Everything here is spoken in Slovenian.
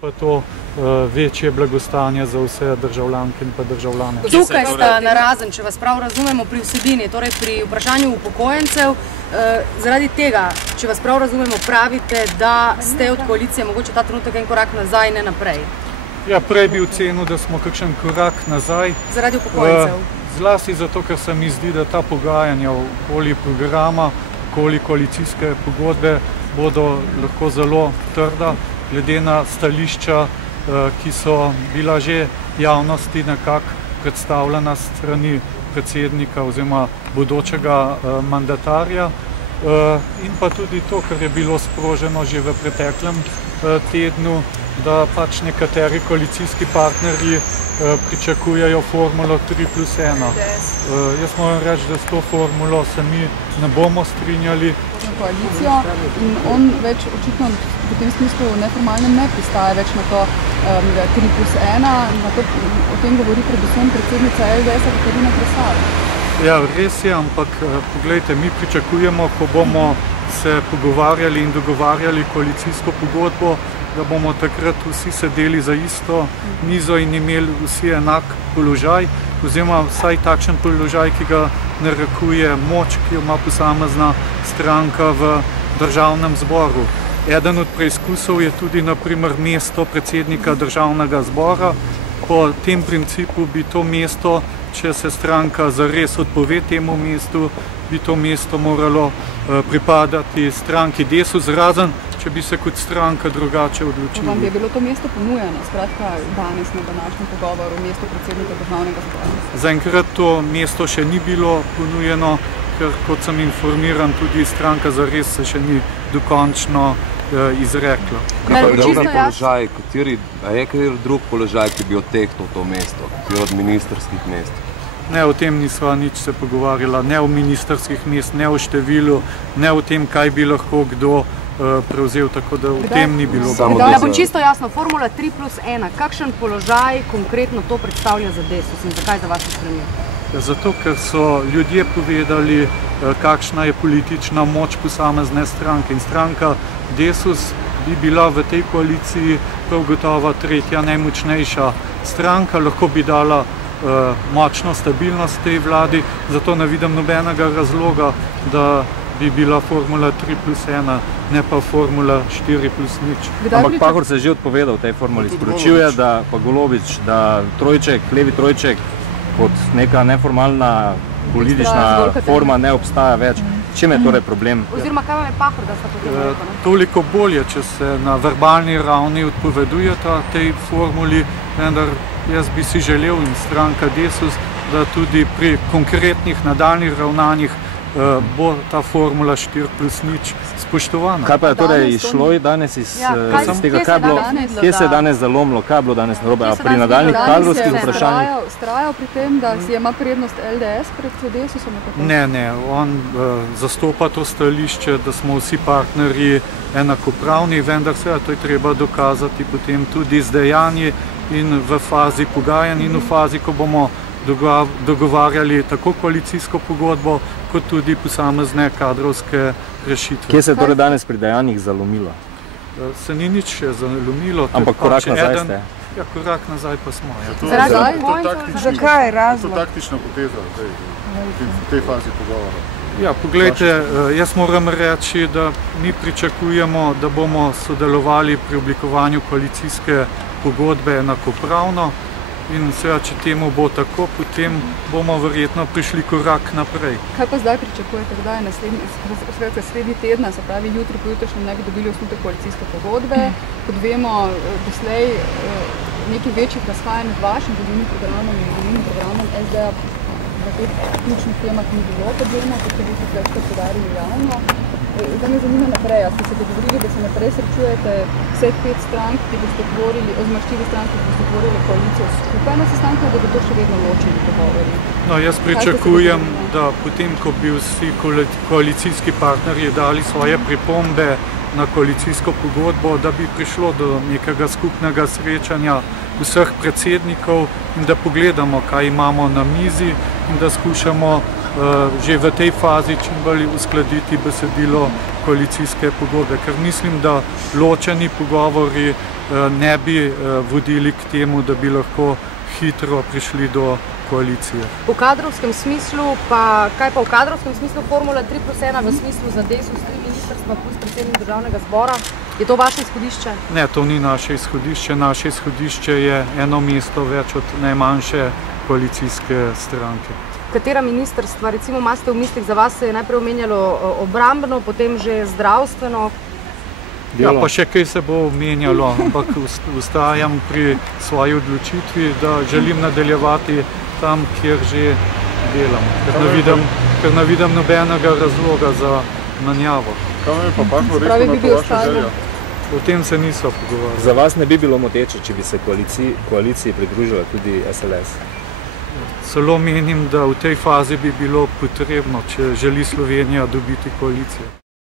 Pa to večje blagostanje za vse državljanke in pa državljane. Tukaj sta narazen, če vas prav razumemo, pri vsebini, torej pri vprašanju upokojencev. Zaradi tega, če vas prav razumemo, pravite, da ste od koalicije mogoče ta trenutek en korak nazaj, ne naprej. Ja, prej bi ocenil, da smo kakšen korak nazaj. Zaradi upokojencev? Zlasti zato, ker se mi zdi, da ta pogajanja okoli programa, okoli koalicijske pogodbe bodo lahko zelo trda, glede na stališča, ki so bila že javnosti nekako predstavljena strani predsednika oziroma bodočega mandatarja. In pa tudi to, kar je bilo sproženo že v preteklem tednu, da pač nekateri koalicijski partnerji pričakujejo formulo 3+1. Jaz moram reči, da s to formulo se mi ne bomo strinjali. Koalicijo in on več očitno v tem smislu neformalnem ne pristaja več na to 3+1. O tem govori predvsem predsednica LDS-a Katarina Kresal. Ja, res je, ampak poglejte, mi pričakujemo, ko bomo se pogovarjali in dogovarjali koalicijsko pogodbo, da bomo takrat vsi sedeli za isto mizo in imeli vsi enak položaj, oziroma vsaj takšen položaj, ki ga narekuje moč, ki jo ima posamezna stranka v državnem zboru. Eden od preizkusov je tudi na primer mesto predsednika državnega zbora. Po tem principu bi to mesto, če se stranka zares odpove temu mestu, bi to mesto moralo pripadati stranki Desus, razen če bi se kot stranka drugače odločili. Vam bi bilo to mesto ponujeno, skratka danes na današnjem pogovoru, mesto predsednika državnega zbora? Zaenkrat to mesto še ni bilo ponujeno, ker kot sem informiran, tudi stranka zares se še ni dokončno izrekla. Kateri drug položaj, ki bi odtehnil to mesto, kateri od ministrskih mest? Ne, o tem nisva nič se pogovarjala, ne o ministrskih mest, ne o številu, ne o tem, kaj bi lahko kdo prevzel, tako da o tem ni bilo. Da bo čisto jasno, formula 3+1, kakšen položaj konkretno to predstavlja za Desus in zakaj za vašo stranjo? Zato, ker so ljudje povedali, kakšna je politična moč posamezne stranke. In stranka Desus bi bila v tej koaliciji prav gotovo tretja najmočnejša stranka, lahko bi dala močno stabilnost tej vladi, zato ne vidim nobenega razloga, da bi bila formula 3+1, ne pa formula 4+0. Ampak Pahor se je že odpovedal tej formuli. Sporočil je, da pa Golobič, da trojček, levi trojček kot neka neformalna politična forma ne obstaja več. Čem je torej problem? Oziroma, kaj vam je Pahor, da sta potem rekla? Toliko bolje, če se na verbalni ravni odpovedujeta tej formuli, vendar jaz bi si želel in stranka Desus, da tudi pri konkretnih nadaljnih ravnanjih bo ta formula 4+0 spoštovana. Kaj pa je torej izšlo danes iz tega? Kje se je danes zalomilo? Kaj je bilo danes narobe? Pri nadaljnih kadrovskih vprašanjih? Vztrajal pri tem, da si ima prednost LDS pred Desusom? Ne, on zastopa to stališče, da smo vsi partnerji enakopravni, vendar seveda to je treba dokazati potem tudi z dejanji in v fazi pogajanj in v fazi, ko bomo dogovarjali tako koalicijsko pogodbo, kot tudi posamezne kadrovske rešitve. Kje se je torej danes pri dejanjih zalomilo? Se ni nič še zalomilo. Ampak korak nazaj ste? Ja, korak nazaj pa smo. Zakaj je razlog? To taktična poteza v tej fazi pogovora. Ja, poglejte, jaz moram reči, da mi pričakujemo, da bomo sodelovali pri oblikovanju koalicijske pogodbe enakopravno. In seveda, če temu bo tako, potem bomo verjetno prišli korak naprej. Kaj pa zdaj pričakujete, kdaj je sredi tedna, se pravi jutri po jutrišnjem ne bi dobili osnutek koalicijske pogodbe? Kot vemo, doslej nekaj večjih razhajanj med vašim volilnim programom in volilnim programom SD-a v teh ključnih temah ni bilo, kot vemo, kot ste vi večkrat podarili javno. Zdaj me zanima naprej, ste se dogovorili, da se naprej srečujete vseh 5 strank, ki boste tvorili, oziroma 4 stranke, ki boste tvorili koalicijo skupaj na sestanku, da bodo še vedno ločeni pogovori? No, jaz pričakujem, da potem, ko bi vsi koalicijski partnerji dali svoje pripombe na koalicijsko pogodbo, da bi prišlo do nekega skupnega srečanja vseh predsednikov in da pogledamo, kaj imamo na mizi in da skušamo že v tej fazi čim bolj uskladiti besedilo koalicijske pogodbe, ker mislim, da ločeni pogovori ne bi vodili k temu, da bi lahko hitro prišli do koalicije. V kadrovskem smislu, pa kaj pa v kadrovskem smislu Formula 3+1 v smislu za Desus 3 ministrstva plus predsednik državnega zbora? Je to vaše izhodišče? Ne, to ni naše izhodišče. Naše izhodišče je eno mesto več od najmanjše koalicijske stranke. Katera ministrstva, recimo imate v mislih, za vas se je najprej omenjalo obrambno, potem že zdravstveno? Ja, pa še kaj se bo omenjalo, ampak vztrajam pri svoji odločitvi, da želim nadaljevati tam, kjer že delam, ker ne vidim nobenega razloga za menjavo. Kaj vam je pa Pahor rekel na to vašo željo? O tem se niso pogovarjali. Za vas ne bi bilo moteče, če bi se koaliciji pridružila tudi SLS? Celo menim, da v tej fazi bi bilo potrebno, če želi Slovenija dobiti koalicijo.